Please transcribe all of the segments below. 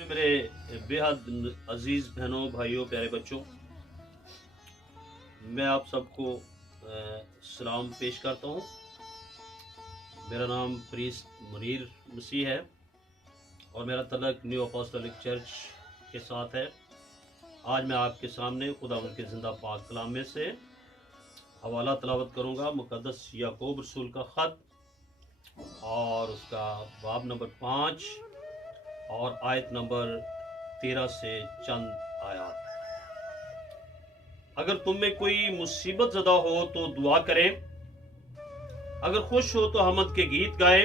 मेरे बेहद अजीज बहनों, भाइयों, प्यारे बच्चों, मैं आप सबको सलाम पेश करता हूँ। मेरा नाम प्रीस्ट मुनीर मसीह है और मेरा तलक न्यू अपोस्टलिक चर्च के साथ है। आज मैं आपके सामने खुदावंद के जिंदा पाक कलाम में से हवाला तलावत करूँगा, मुकद्दस याकूब रसूल का ख़त और उसका बाब नंबर 5 और आयत नंबर 13 से चंद आयात। अगर तुम में कोई मुसीबत ज़दा हो तो दुआ करें, अगर खुश हो तो हमद के गीत गाएं,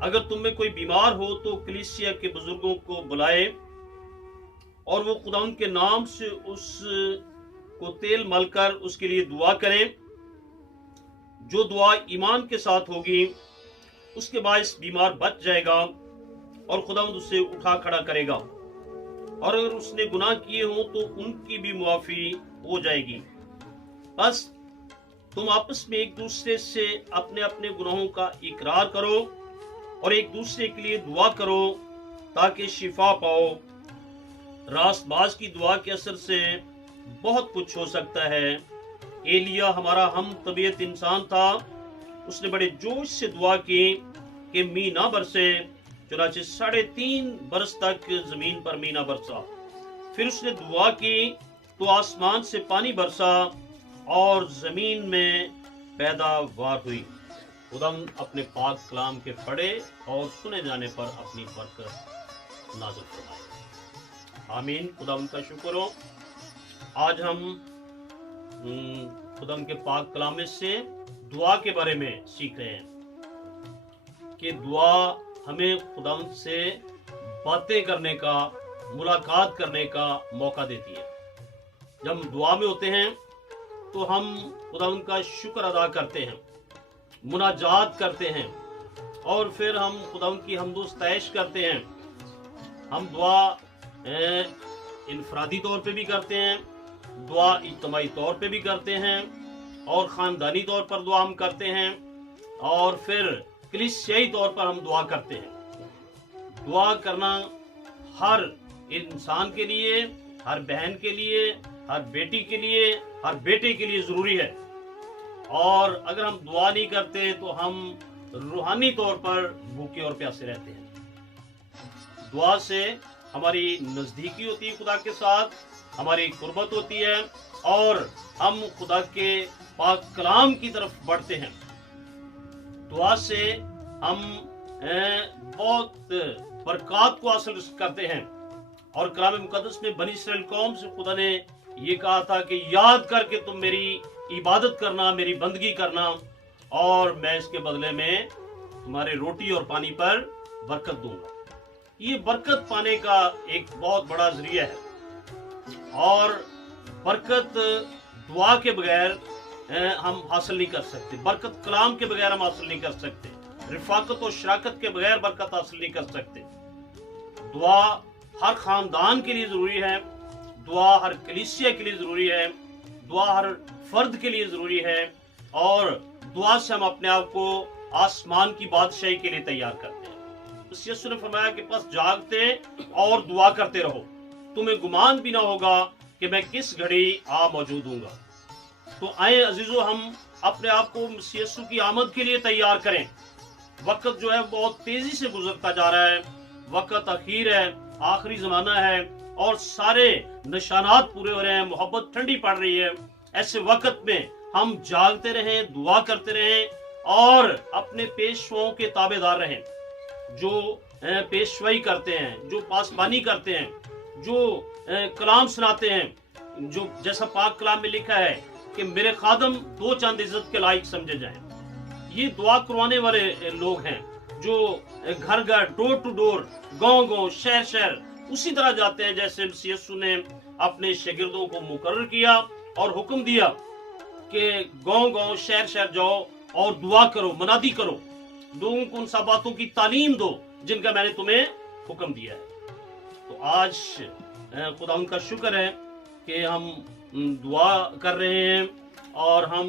अगर तुम में कोई बीमार हो तो कलीसिया के बुजुर्गों को बुलाएं और वो खुदावंद के नाम से उस को तेल मलकर उसके लिए दुआ करें। जो दुआ ईमान के साथ होगी उसके बायस बीमार बच जाएगा और खुदावंद उसे उठा खड़ा करेगा, और अगर उसने गुनाह किए हो तो उनकी भी मुआफी हो जाएगी। बस तुम आपस में एक दूसरे से अपने अपने गुनाहों का इकरार करो और एक दूसरे के लिए दुआ करो ताकि शिफा पाओ। रास्तबाज की दुआ के असर से बहुत कुछ हो सकता है। एलिया हमारा हम तबीयत इंसान था, उसने बड़े जोश से दुआ की कि मींह ना बरसे, चुनाचे 3.5 बरस तक जमीन पर मींह ना बरसा। फिर उसने दुआ की तो आसमान से पानी बरसा और जमीन में पैदावार हुई। खुदावंद अपने पाक कलाम के पढ़े और सुने जाने पर अपनी बरकत नाज़िल फरमाए। आमीन। खुदावंद का शुक्र हो। आज हम खुदावंद के पाक कलाम में से दुआ के बारे में सीख रहे हैं कि दुआ हमें खुदावंद से बातें करने का, मुलाकात करने का मौका देती है। जब हम दुआ में होते हैं तो हम खुदावंद का शुक्र अदा करते हैं, मुनाजात करते हैं और फिर हम खुदावंद की हम्दोस्तैश करते हैं। हम दुआ इनफरादी तौर पे भी करते हैं, दुआ इज्तिमाई तौर पे भी करते हैं और ख़ानदानी तौर पर दुआ हम करते हैं और फिर कलीसियाई तौर पर हम दुआ करते हैं। दुआ करना हर इंसान के लिए, हर बहन के लिए, हर बेटी के लिए, हर बेटे के लिए ज़रूरी है। और अगर हम दुआ नहीं करते तो हम रूहानी तौर पर भूखे और प्यासे रहते हैं। दुआ से हमारी नज़दीकी होती है खुदा के साथ, हमारी कुर्बत होती है और हम खुदा के पाक कलाम की तरफ बढ़ते हैं। दुआ से हम बहुत बरकत को हासिल करते हैं। और कलाम मुकद्दस में बनी इस्राएल कौम से खुदा ने ये कहा था कि याद करके तुम मेरी इबादत करना, मेरी बंदगी करना, और मैं इसके बदले में तुम्हारे रोटी और पानी पर बरकत दूंगा। ये बरकत पाने का एक बहुत बड़ा जरिया है और बरकत दुआ के बगैर हम हासिल नहीं कर सकते, बरकत कलाम के बगैर हम हासिल नहीं कर सकते, रिफाकत और शराकत के बगैर बरकत हासिल नहीं कर सकते। दुआ हर खानदान के लिए जरूरी है, दुआ हर कलीसिया के लिए जरूरी है, दुआ हर फर्द के लिए जरूरी है और दुआ से हम अपने आप को आसमान की बादशाही के लिए तैयार करते हैं। यीशु ने फरमाया कि बस जागते और दुआ करते रहो, तुम्हें गुमान भी ना होगा कि मैं किस घड़ी आ मौजूद हूँगा। तो आए अजीजों, हम अपने आप को यीशु की आमद के लिए तैयार करें। वक्त जो है बहुत तेजी से गुजरता जा रहा है, वक्त अखीर है, आखिरी जमाना है और सारे निशानात पूरे हो रहे हैं, मोहब्बत ठंडी पड़ रही है। ऐसे वक्त में हम जागते रहें, दुआ करते रहें और अपने पेशवाओं के ताबेदार रहें, जो पेशवाई करते हैं, जो पासबानी करते हैं, जो कलाम सुनाते हैं, जो जैसा पाक कलाम में लिखा है कि मेरे खादम 2 चांद इज्जत के लायक समझे जाएं। ये दुआ करवाने वाले लोग हैं जो घर घर, डोर टू डोर, गांव गांव, शहर शहर उसी तरह जाते हैं जैसे यीशु ने अपने शागिर्दों को मुकर्रर किया और हुक्म दिया कि गांव गांव, शहर शहर जाओ और दुआ करो, मनादी करो, लोगों को उन सब बातों की तालीम दो जिनका मैंने तुम्हें हुक्म दिया है। तो आज खुदावंद का शुक्र है कि हम दुआ कर रहे हैं और हम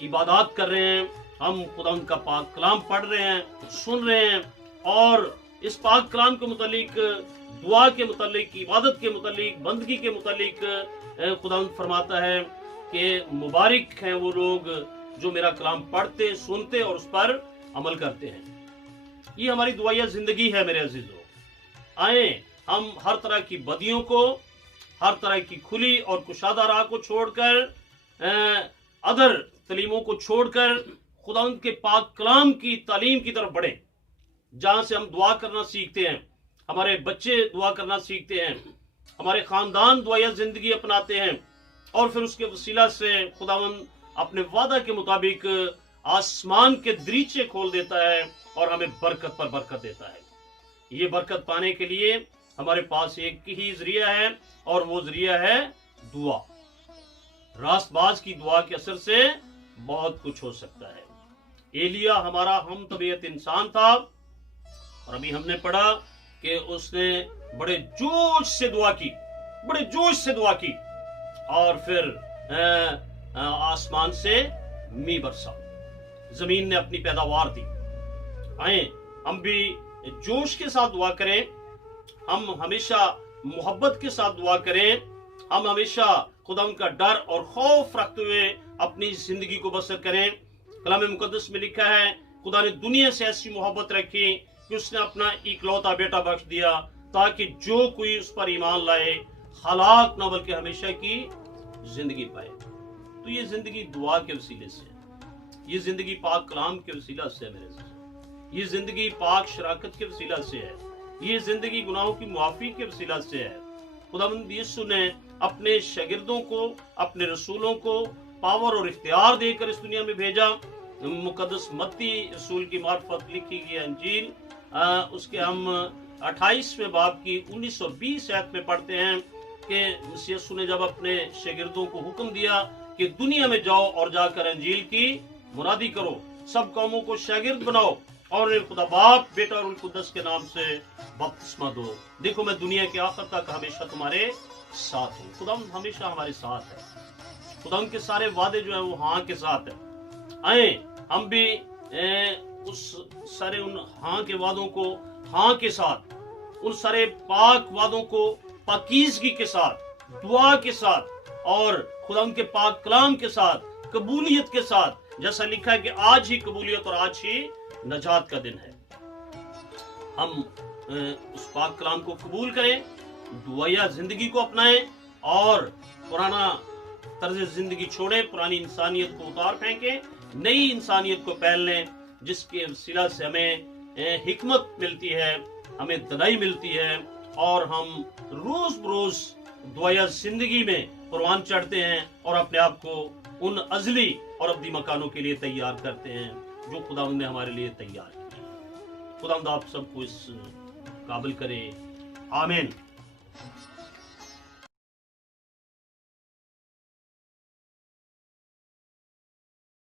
इबादत कर रहे हैं, हम खुदावंद का पाक कलाम पढ़ रहे हैं, सुन रहे हैं और اس پاک کلام کے متعلق، دعا کے متعلق، عبادت کے متعلق، بندگی کے متعلق خداوند فرماتا ہے کہ مبارک ہیں وہ لوگ جو میرا کلام پڑھتے، سنتے اور اس پر عمل کرتے ہیں۔ یہ ہماری دعائیہ زندگی ہے میرے عزیزو۔ آئیں ہم ہر طرح کی بدیوں کو، ہر طرح کی کھلی اور کشادہ راہ کو چھوڑ کر، ادر تعلیموں کو چھوڑ کر خداوند کے پاک کلام کی تعلیم کی طرف بڑھیں، جہاں سے ہم دعا کرنا سیکھتے ہیں، ہمارے بچے دعا کرنا سیکھتے ہیں، ہمارے خاندان دعائیہ زندگی اپناتے ہیں، اور پھر اس کے وسیلہ سے خداوند اپنے وعدہ کے مطابق آسمان کے دریچے کھول دیتا ہے اور ہمیں برکت پر برکت دیتا ہے۔ یہ برکت پانے کے لیے ہمارے پاس ایک ہی ذریعہ ہے، اور وہ ذریعہ ہے دعا۔ راست باز کی دعا کے اثر سے بہت کچھ ہو سکتا ہے۔ ایلیا ہمارا ہم طبیعت انسان تھا، اور ابھی ہم نے پڑھا کہ اس نے بڑے جوش سے دعا کی، بڑے جوش سے دعا کی، اور پھر آسمان سے می برسا، زمین نے اپنی پیداوار دی۔ آئیں ہم بھی جوش کے ساتھ دعا کریں، ہم ہمیشہ محبت کے ساتھ دعا کریں، ہم ہمیشہ خدا ان کا ڈر اور خوف رکھتے ہوئے اپنی زندگی کو بسر کریں۔ کلام مقدس میں لکھا ہے خدا نے دنیا سے ایسی محبت رکھی کہ اس نے اپنا اکلوتا بیٹا بخش دیا، تاکہ جو کوئی اس پر ایمان لائے ہلاک نہ بلکہ ہمیشہ کی زندگی پائے۔ تو یہ زندگی دعا کے وسیلے سے، یہ زندگی پاک کلام کے وسیلہ سے ہے میرے ساتھ، یہ زندگی پاک شراکت کے وسیلہ سے ہے، یہ زندگی گناہوں کی معافی کے وسیلہ سے ہے۔ خداوند یسوع نے اپنے شاگردوں کو، اپنے رسولوں کو پاور اور اختیار دے کر اس دنیا میں بھیجا۔ مقدس متی رسول کی معرفت لکھی گئی انجیل، اس کے ہم 28ویں باب کی 19 اور 20 آیت میں پڑھتے ہیں کہ مسیح یسوع نے جب اپنے شاگردوں کو حکم دیا کہ دنیا میں جاؤ اور جا کر انجیل کی منادی کرو، سب قوموں کو شاگرد بناؤ، اور خدا باپ، بیٹا اور روح القدس کے نام سے بپتسمہ دو، دیکھو میں دنیا کے آخر تک ہمیشہ تمہارے ساتھ ہوں۔ خدا ہمیشہ ہمارے ساتھ ہے، خدا ان کے سارے وعدے جو ہیں وہ ہاں کے ساتھ ہیں۔ آئیں ہم بھی اس سارے ان ہاں کے وعدوں کو ہاں کے ساتھ، ان سارے پاک وعدوں کو پاکیزگی کے ساتھ، دعا کے ساتھ، اور خدا ان کے پاک کلام کے ساتھ، قبولیت کے ساتھ، جیسا لکھا ہے کہ آج ہی قبولیت اور آج ہی نجات کا دن ہے، ہم اس پاک کلام کو قبول کریں، دعائیہ زندگی کو اپنائیں، اور پرانا طرز زندگی چھوڑیں، پرانی انسانیت کو اتار پھینکیں، نئی انسانیت کو پہن لیں، جس کے وسیلہ سے ہمیں حکمت ملتی ہے، ہمیں دلائی ملتی ہے، اور ہم روز بروز دعائیہ زندگی میں پروان چڑھتے ہیں اور اپنے آپ کو ان ازلی اور ابدی مکانوں کے لیے تیار کرتے ہیں جو خداوند نے ہمارے لیے تیار کیا۔ خداوند آپ سب کو اس قابل کرے، آمین۔